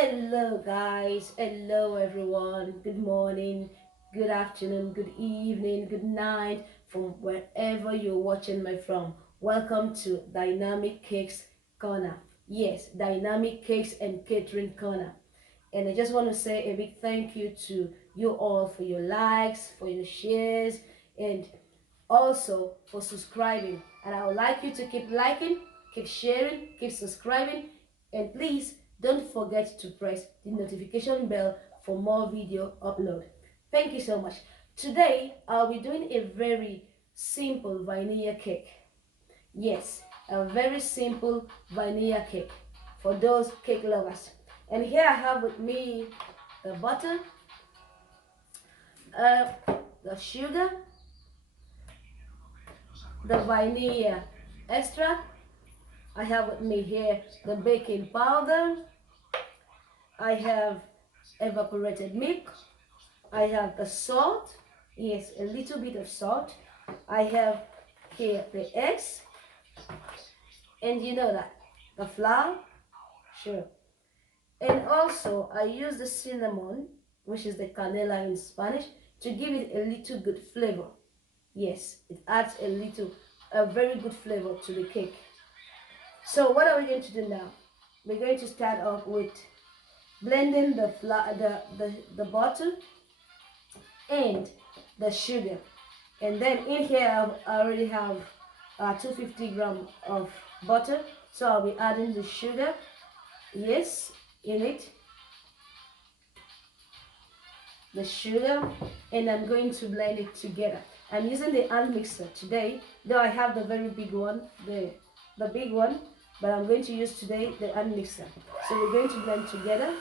Hello, guys. Hello, everyone. Good morning, good afternoon, good evening, good night from wherever you're watching me from. Welcome to Dynamic Cakes Corner. Yes, Dynamic Cakes and Catering Corner. And I just want to say a big thank you to you all for your likes, for your shares, and also for subscribing. And I would like you to keep liking, keep sharing, keep subscribing, and please don't forget to press the notification bell for more video upload. Thank you so much. Today I'll be doing a very simple vanilla cake. Yes, a very simple vanilla cake for those cake lovers. And here I have with me the butter, uh, the sugar, the vanilla extract. I have with me here the baking powder. I have evaporated milk. I have the salt. Yes, a little bit of salt. I have here the eggs. And you know that. The flour. Sure. And also I use the cinnamon, which is the canela in Spanish, to give it a little good flavor. Yes, it adds a very good flavor to the cake. So what are we going to do now? We're going to start off with blending the butter and the sugar. And then in here I already have 250 grams of butter. So I'll be adding the sugar, yes, in it, the sugar, and I'm going to blend it together. I'm using the hand mixer today, though I have the very big one, the big one, but I'm going to use today the hand mixer. So we're going to blend together.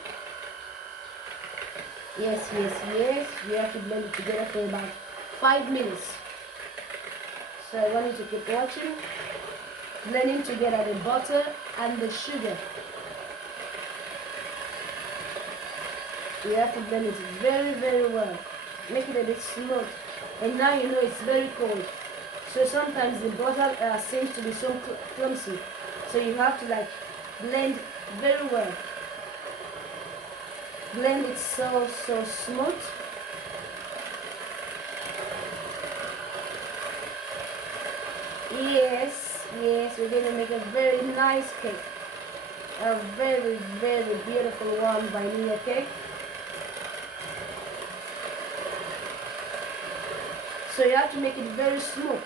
Yes, yes, yes. We have to blend it together for about 5 minutes. So I want you to keep watching. Blending together the butter and the sugar. You have to blend it very, very well. Make it a bit smooth. And now you know it's very cold. So sometimes the butter seems to be so clumsy. So you have to like blend very well. Blend it so smooth. Yes, yes, we're going to make a very nice cake. A very, very beautiful one vanilla cake. So you have to make it very smooth.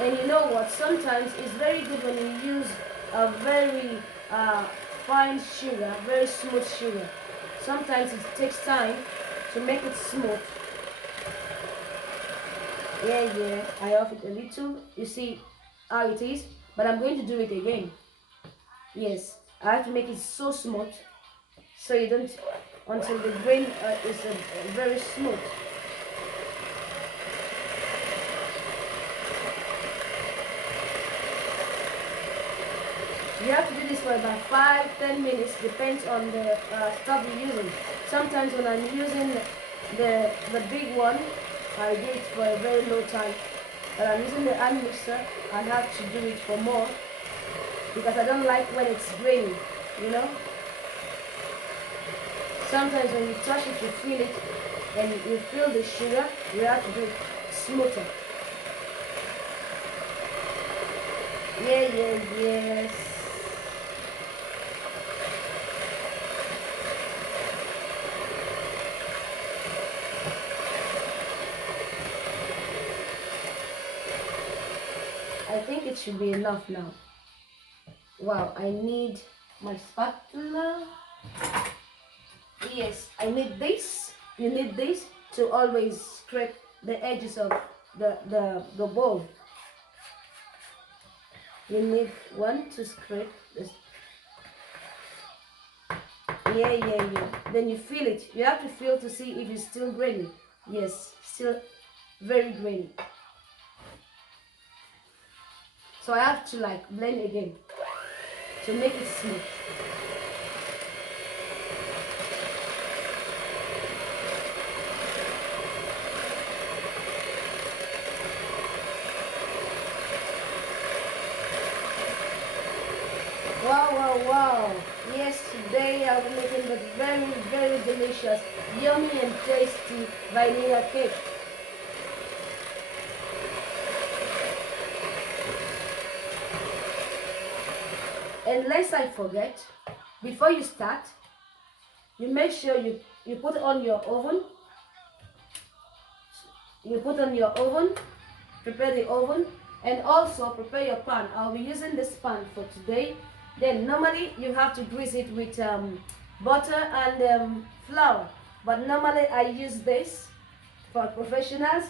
And you know what? Sometimes it's very good when you use a very fine sugar, very smooth sugar. Sometimes it takes time to make it smooth. Yeah, I off it a little. You see how it is, but I'm going to do it again. Yes, I have to make it so smooth, so you don't, until the grain is very smooth. You have to do this for about 5-10 minutes, depends on the stuff you're using. Sometimes when I'm using the big one, I do it for a very low time. But I'm using the hand mixer, I have to do it for more, because I don't like when it's grainy, you know. Sometimes when you touch it, you feel it, and you feel the sugar. You have to do it smoother. Yes. I think it should be enough now. Wow, I need my spatula. Yes, I need this. You need this to always scrape the edges of the bowl. You need one to scrape this. Yeah. Then you feel it. You have to feel to see if it's still grainy. Yes, still very grainy. So I have to like blend again to make it smooth. Wow, wow, wow. Yes, today I'll be making the very, very delicious, yummy and tasty vanilla cake. And lest I forget, before you start, you make sure you put on your oven. You put on your oven, prepare the oven, and also prepare your pan. I'll be using this pan for today. Then normally you have to grease it with butter and flour, but normally I use this for professionals.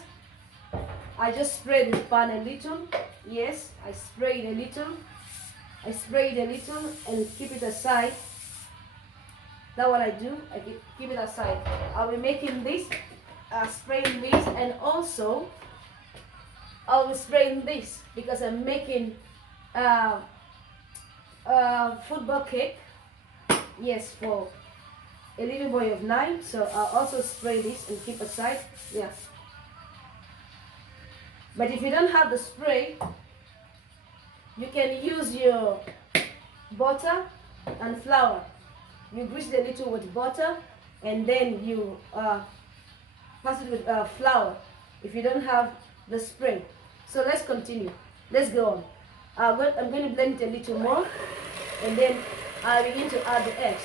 I just spray the pan a little. Yes, I spray it a little. I spray it a little and keep it aside. That's what I do. I keep it aside. I'll be making this, spraying this, and also I'll be spraying this because I'm making football cake. Yes, for a little boy of 9. So I'll also spray this and keep aside. Yeah. But if you don't have the spray, you can use your butter and flour. You grease it a little with butter and then you pass it with flour if you don't have the spray. So let's continue. Let's go on. I'm going to blend it a little more and then I'll begin to add the eggs.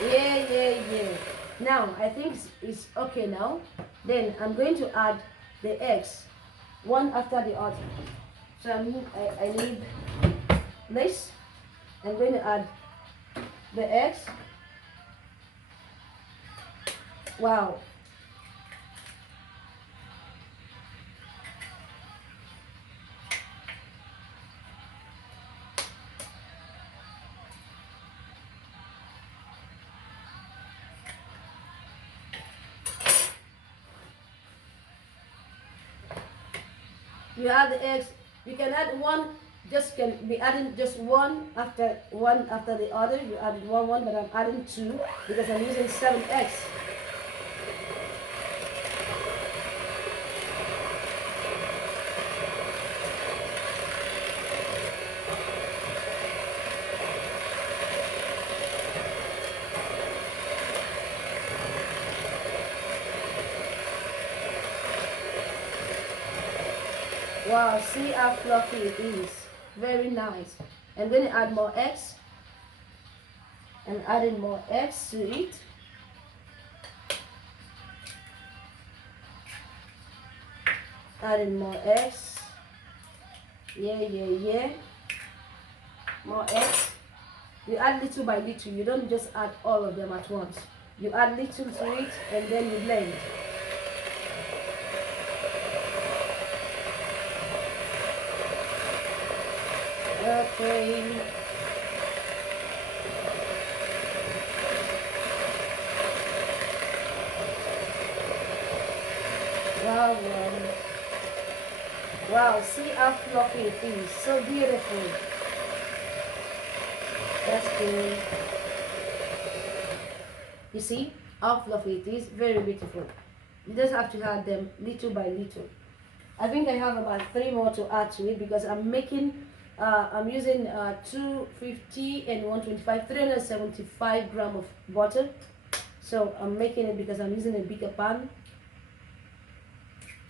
Yeah. Now, I think it's okay now. Then I'm going to add the eggs, one after the other. So I need this. I'm going to add the eggs. Wow. You add the eggs. You can add one. Just can be adding just one after the other. You added one, but I'm adding 2 because I'm using 7 eggs. Wow, see how fluffy it is. Very nice. I'm going to add more eggs. I'm adding more eggs to it. Adding more eggs. Yeah. More eggs. You add little by little. You don't just add all of them at once. You add little to it and then you blend. Okay. Wow, see how fluffy it is. So beautiful. That's good. You see how fluffy it is? Very beautiful. You just have to add them little by little. I think I have about 3 more to add to it because I'm making I'm using 250 and 125, 375 grams of butter. So I'm making it because I'm using a bigger pan.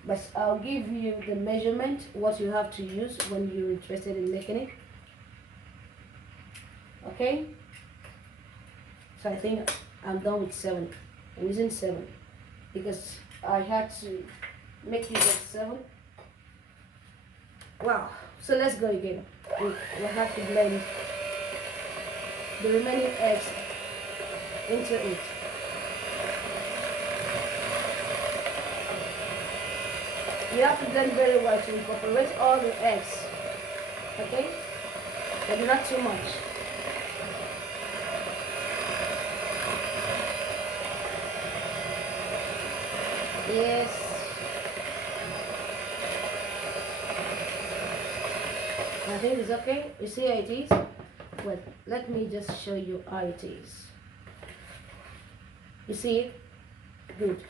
But I'll give you the measurement, what you have to use when you're interested in making it. Okay? So I think I'm done with 7. I'm using 7 because I had to make use of 7. Wow. So let's go again. We have to blend the remaining eggs into it. You have to blend very well to incorporate all the eggs. Okay? But not too much. Yes. I think it's okay. You see how it is? Well, let me just show you how it is. You see it? Good.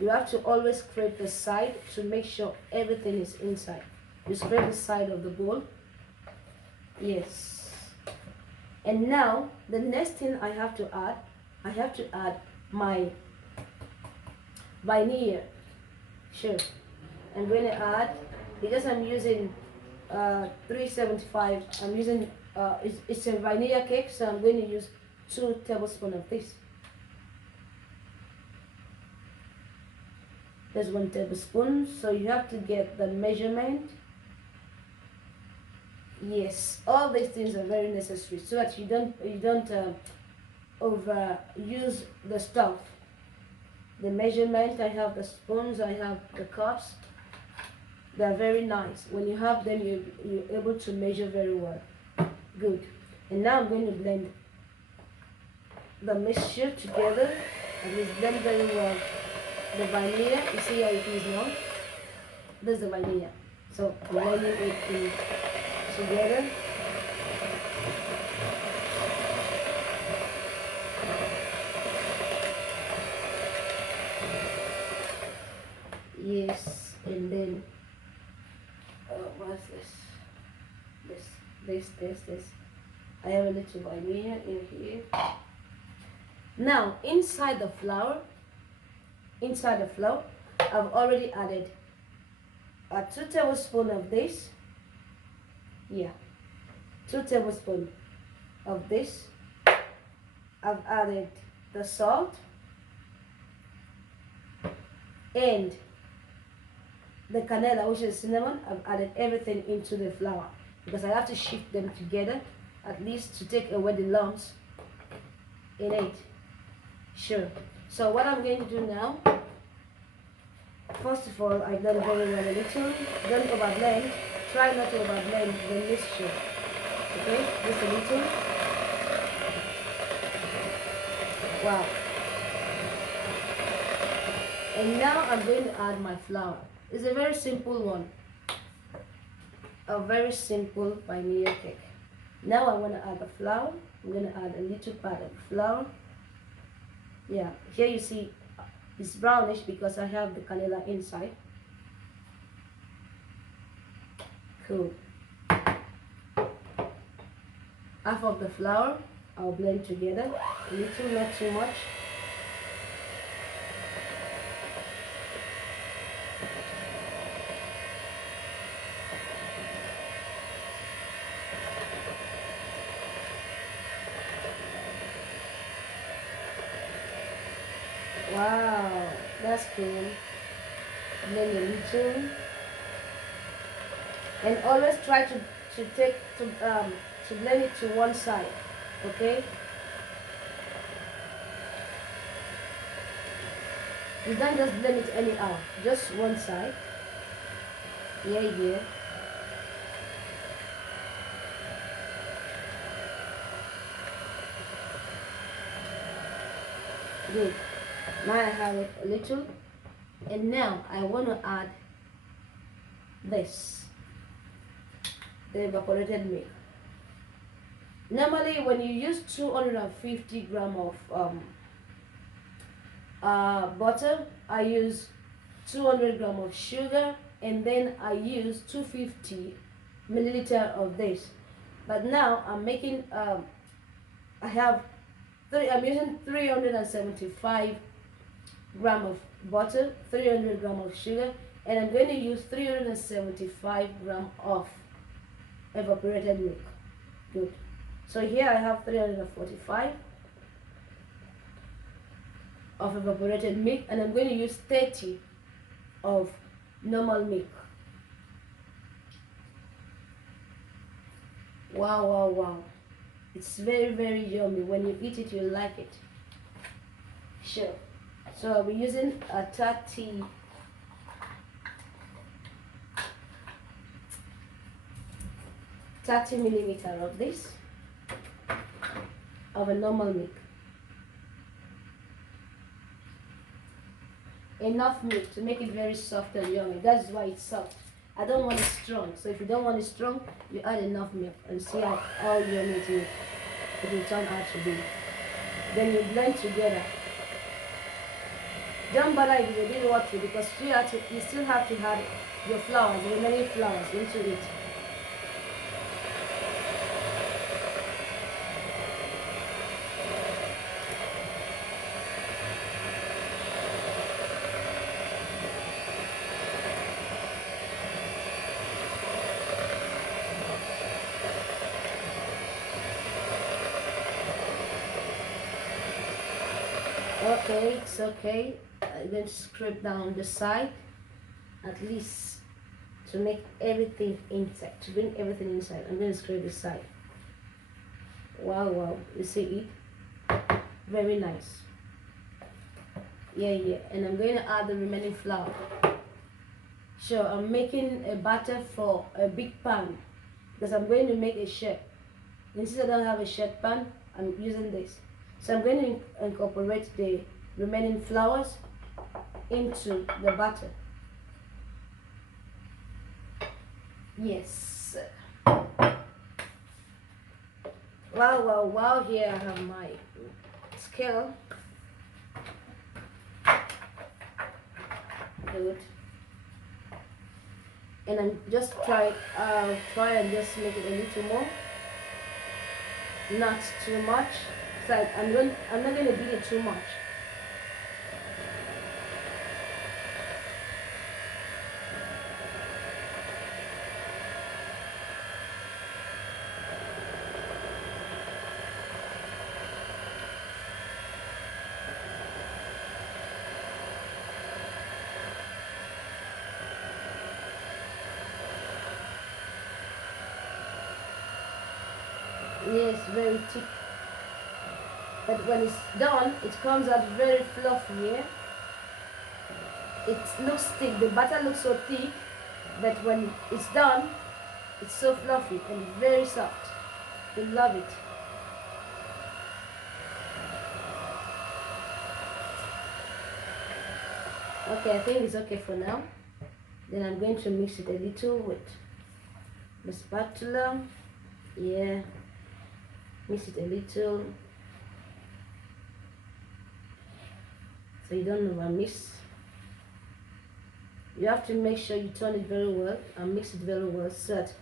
You have to always scrape the side to make sure everything is inside. You scrape the side of the bowl. Yes. And now, the next thing I have to add my vanilla. Sure. I'm going to add, because I'm using 375, I'm using, it's a vanilla cake, so I'm going to use 2 tablespoons of this. There's 1 tablespoon, so you have to get the measurement. Yes, all these things are very necessary so that you don't overuse the stuff. The measurement, I have the spoons, I have the cups. They're very nice. When you have them, you're able to measure very well. Good. And now I'm going to blend the mixture together. And it's blend very well. The vanilla, you see how it is now? This is the vanilla. So blending it together. Yes, and then what's this? I have a little vanilla in here. Now inside the flour, I've already added 2 tablespoons of this. Yeah, 2 tablespoons of this. I've added the salt and the canela, which is cinnamon. I've added everything into the flour because I have to shift them together at least to take away the lumps in it. Sure. So what I'm going to do now, first of all, I blend very well a little. Don't overblend. Try not to overblend the mixture. Okay, just a little. Wow. And now I'm going to add my flour. It's a very simple one. A very simple vanilla cake. Now I want to add the flour. I'm going to add a little part of flour. Yeah, here you see it's brownish because I have the canela inside. Cool. Half of the flour I'll blend together. A little, not too much. Wow, that's cool. Blend a little, and always try to blend it to one side. Okay. You don't just blend it anyhow. Just one side. Yeah. Good. Now I have it a little, and now I want to add this, the evaporated milk. Normally when you use 250 grams of butter, I use 200 grams of sugar, and then I use 250 milliliters of this. But now I'm making, I'm using 375 grams of butter, 300 grams of sugar, and I'm going to use 375 grams of evaporated milk. Good. So here I have 345 of evaporated milk, and I'm going to use 30 of normal milk. Wow. It's very, very yummy. When you eat it, you'll like it. Sure. So I'll be using a 30 millimeter of this, of a normal milk. Enough milk to make it very soft and yummy. That's why it's soft. I don't want it strong. So if you don't want it strong, you add enough milk and see how yummy it will turn out to be. Then you blend together. Don't bother if it's a bit watery because you still have to add your flours, the remaining flours into it. Okay, it's okay. I'm going to scrape down the side at least to make everything inside, to bring everything inside. I'm going to scrape the side. Wow, wow, you see it? Very nice. Yeah, and I'm going to add the remaining flour. Sure, I'm making a batter for a big pan because I'm going to make a shape. And since I don't have a shape pan, I'm using this. So I'm going to incorporate the remaining flours into the batter. Yes. Wow, wow, wow. Here I have my scale. Good. And I'm just try and just make it a little more. Not too much. So I'm not going to beat it too much. Yes, very thick. But when it's done, it comes out very fluffy. Yeah? It looks thick. The batter looks so thick, but when it's done, it's so fluffy and very soft. You love it. Okay, I think it's okay for now. Then I'm going to mix it a little with the spatula. Yeah, mix it a little so you don't overmix. You have to make sure you turn it very well and mix it very well so that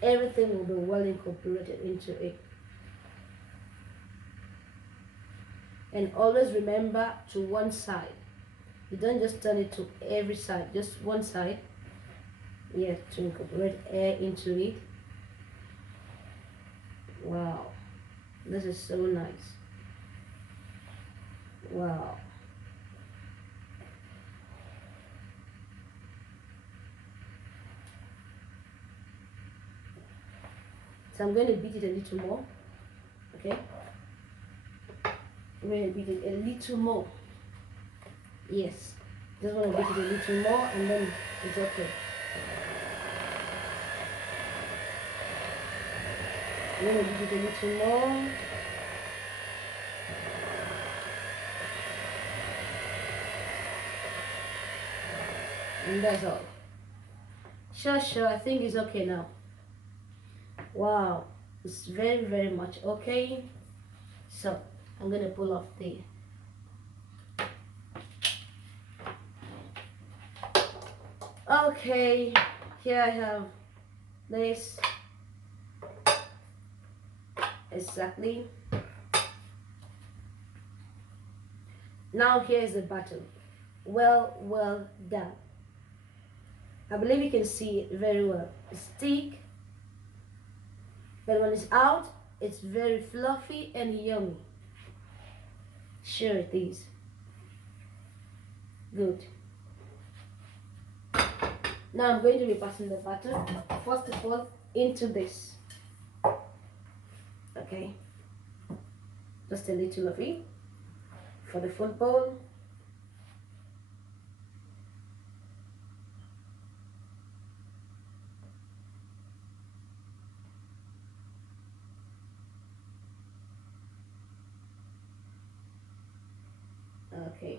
everything will be well incorporated into it. And always remember to one side. You don't just turn it to every side, just one side. Yes, to incorporate air into it. Wow, this is so nice. Wow. So I'm going to beat it a little more. Okay? I'm going to beat it a little more. Yes. Just want to beat it a little more and then it's okay. I'm going to beat it a little more. And that's all. Sure, I think it's okay now. Wow, it's very, very much okay. So, I'm going to pull off the okay, here I have this exactly. Now here's the batter. Well done. I believe you can see it very well. It's thick, but when it's out, it's very fluffy and yummy. Sure it is. Good. Now I'm going to be passing the batter, first of all, into this. Okay. Just a little of it for the full bowl. Okay,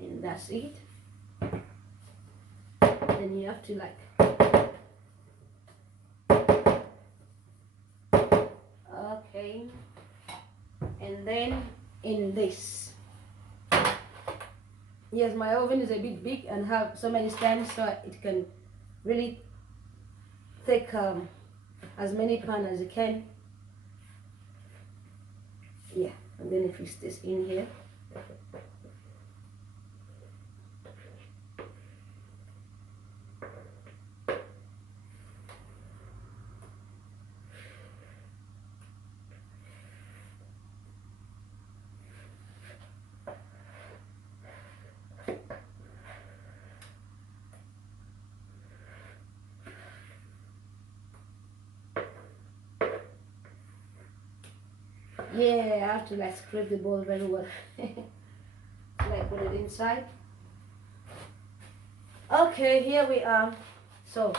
and that's it. Then and you have to like, okay, and then in this, yes, my oven is a bit big and have so many stands, so it can really take as many pan as it can. Yeah, I'm gonna fix this in here. Yeah, I have to like scrape the bowl very well. Like put it inside. Okay, here we are. So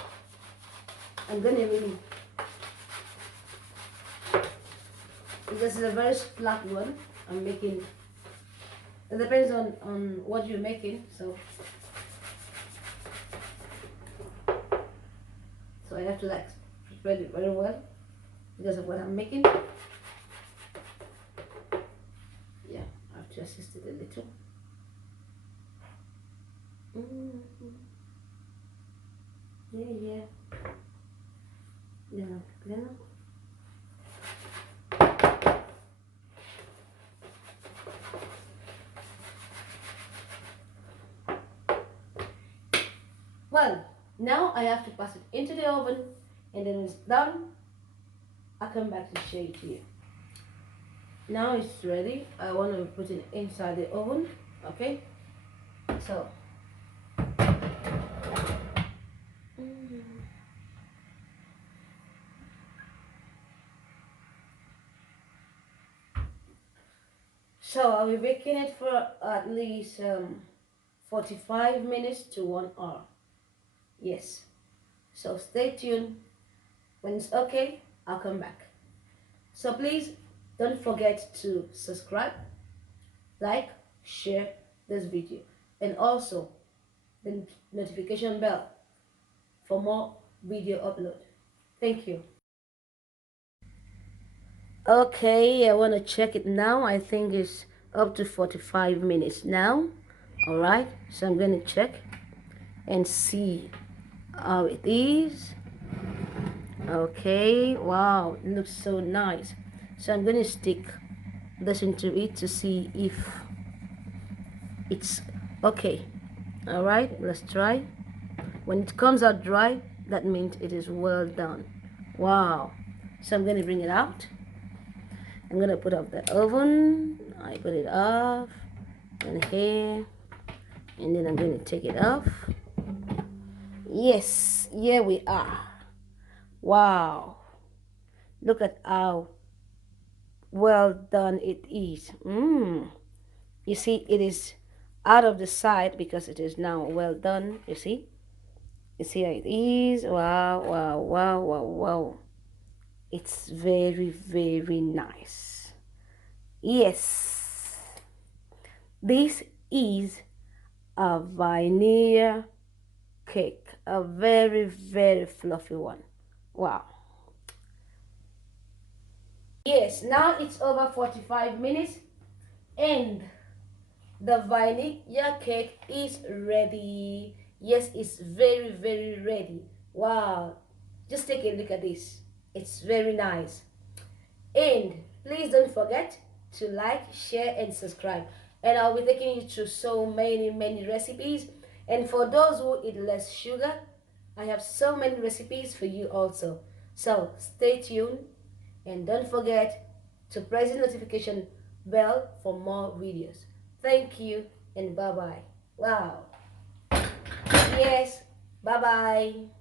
I'm gonna really, this is a very flat one I'm making. It depends on what you're making, so I have to like spread it very well because of what I'm making. Yeah, I have to assist it a little. Yeah. Yeah. Well, now I have to pass it into the oven, and then when it's done, I'll come back to show it to you. Now it's ready. I want to put it inside the oven. Okay, so I'll be baking it for at least 45 minutes to 1 hour. Yes, so stay tuned. When it's okay, I'll come back. So please don't forget to subscribe, like, share this video, and also the notification bell for more video upload. Thank you. Okay, I want to check it now. I think it's up to 45 minutes now. All right, so I'm going to check and see how it is. Okay, wow, it looks so nice. So I'm going to stick this into it to see if it's okay. All right, let's try. When it comes out dry, that means it is well done. Wow. So I'm going to bring it out. I'm going to put off the oven. I put it off and here, and then I'm going to take it off. Yes, here we are. Wow. Look at how well done it is. You see, it is out of the side because it is now well done. You see how it is. Wow. It's very, very nice. Yes, this is a vanilla cake, a very, very fluffy one. Wow. Yes, now it's over 45 minutes and the vanilla cake is ready. Yes, it's very, very ready. Wow. Just take a look at this. It's very nice. And please don't forget to like, share, and subscribe. And I'll be taking you through so many recipes. And for those who eat less sugar, I have so many recipes for you also. So stay tuned and don't forget to press the notification bell for more videos. Thank you and bye-bye. Wow. Yes, bye-bye.